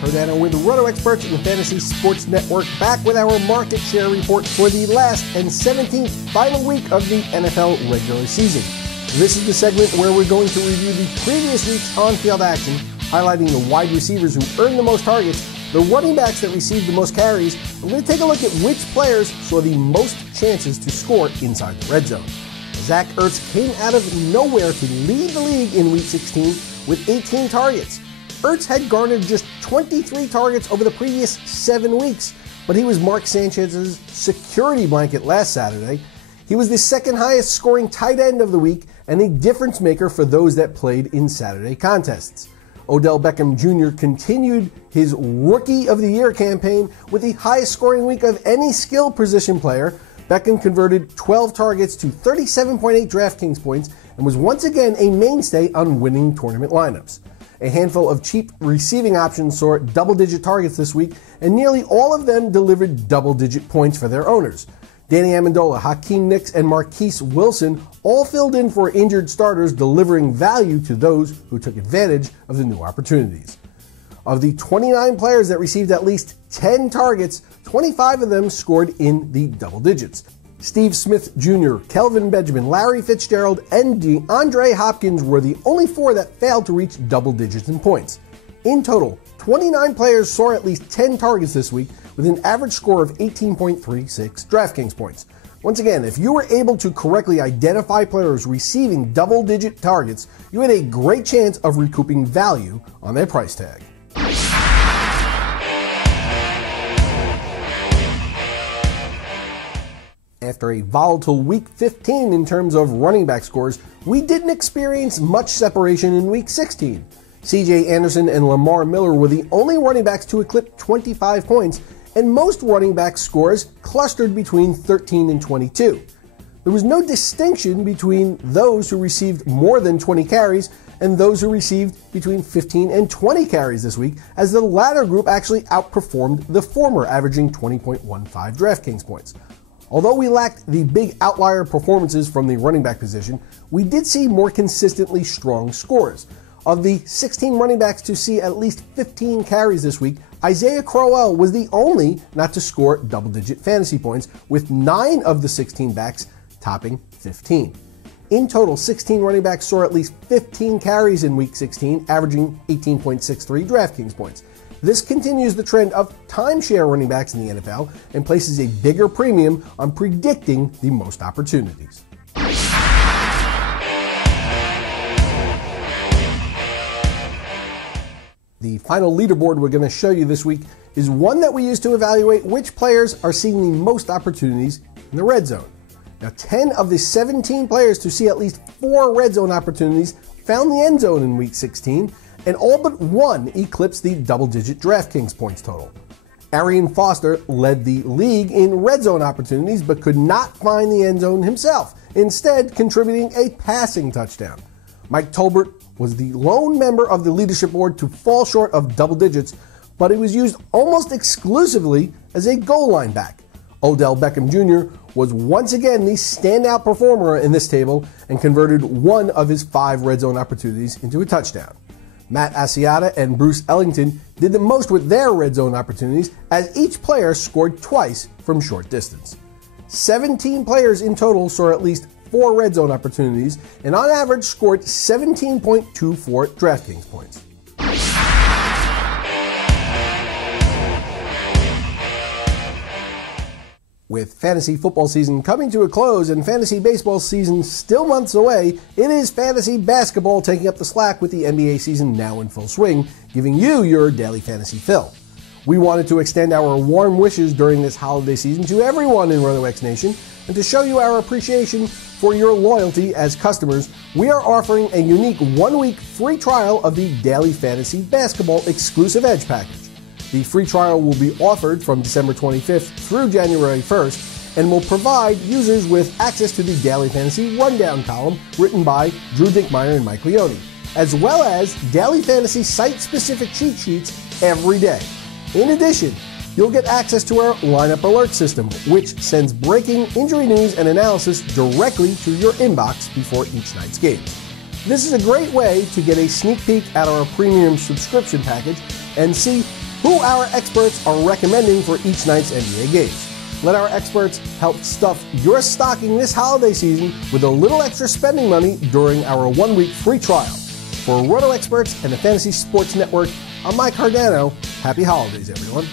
Cardano with Roto Experts in the Fantasy Sports Network, back with our market share report for the last and 17th final week of the NFL regular season. This is the segment where we're going to review the previous week's on-field action, highlighting the wide receivers who earned the most targets, the running backs that received the most carries. We're going to take a look at which players saw the most chances to score inside the red zone. Zach Ertz came out of nowhere to lead the league in Week 16 with 18 targets. Ertz had garnered just 23 targets over the previous 7 weeks, but he was Mark Sanchez's security blanket last Saturday. He was the second highest scoring tight end of the week and a difference maker for those that played in Saturday contests. Odell Beckham Jr. continued his Rookie of the Year campaign with the highest scoring week of any skill position player. Beckham converted 12 targets to 37.8 DraftKings points and was once again a mainstay on winning tournament lineups. A handful of cheap receiving options saw double-digit targets this week, and nearly all of them delivered double-digit points for their owners. Danny Amendola, Hakeem Nicks, and Marquise Wilson all filled in for injured starters, delivering value to those who took advantage of the new opportunities. Of the 29 players that received at least 10 targets, 25 of them scored in the double digits. Steve Smith Jr., Kelvin Benjamin, Larry Fitzgerald, and DeAndre Hopkins were the only 4 that failed to reach double digits in points. In total, 29 players saw at least 10 targets this week, with an average score of 18.36 DraftKings points. Once again, if you were able to correctly identify players receiving double-digit targets, you had a great chance of recouping value on their price tag. After a volatile Week 15 in terms of running back scores, we didn't experience much separation in Week 16. C.J. Anderson and Lamar Miller were the only running backs to eclipse 25 points, and most running back scores clustered between 13 and 22. There was no distinction between those who received more than 20 carries and those who received between 15 and 20 carries this week, as the latter group actually outperformed the former, averaging 20.15 DraftKings points. Although we lacked the big outlier performances from the running back position, we did see more consistently strong scores. Of the 16 running backs to see at least 15 carries this week, Isaiah Crowell was the only not to score double-digit fantasy points, with 9 of the 16 backs topping 15. In total, 16 running backs saw at least 15 carries in Week 16, averaging 18.63 DraftKings points. This continues the trend of timeshare running backs in the NFL and places a bigger premium on predicting the most opportunities. The final leaderboard we're going to show you this week is one that we use to evaluate which players are seeing the most opportunities in the red zone. Now, 10 of the 17 players to see at least 4 red zone opportunities found the end zone in Week 16, and all but 1 eclipsed the double-digit DraftKings points total. Arian Foster led the league in red zone opportunities but could not find the end zone himself, instead contributing a passing touchdown. Mike Tolbert was the lone member of the leadership board to fall short of double digits, but he was used almost exclusively as a goal line back. Odell Beckham Jr. was once again the standout performer in this table and converted 1 of his 5 red zone opportunities into a touchdown. Matt Asiata and Bruce Ellington did the most with their red zone opportunities, as each player scored twice from short distance. 17 players in total saw at least 4 red zone opportunities, and on average scored 17.24 DraftKings points. With fantasy football season coming to a close and fantasy baseball season still months away, it is fantasy basketball taking up the slack with the NBA season now in full swing, giving you your daily fantasy fill. We wanted to extend our warm wishes during this holiday season to everyone in RotoX Nation, and to show you our appreciation for your loyalty as customers, we are offering a unique 1-week free trial of the Daily Fantasy Basketball Exclusive Edge Package. The free trial will be offered from December 25th through January 1st and will provide users with access to the Daily Fantasy Rundown column written by Drew Dinkmeyer and Mike Leone, as well as Daily Fantasy site-specific cheat sheets every day. In addition, you'll get access to our lineup alert system, which sends breaking injury news and analysis directly to your inbox before each night's games. This is a great way to get a sneak peek at our premium subscription package and see who our experts are recommending for each night's NBA games. Let our experts help stuff your stocking this holiday season with a little extra spending money during our 1-week free trial. For Roto Experts and the Fantasy Sports Network, I'm Mike Cardano. Happy holidays, everyone.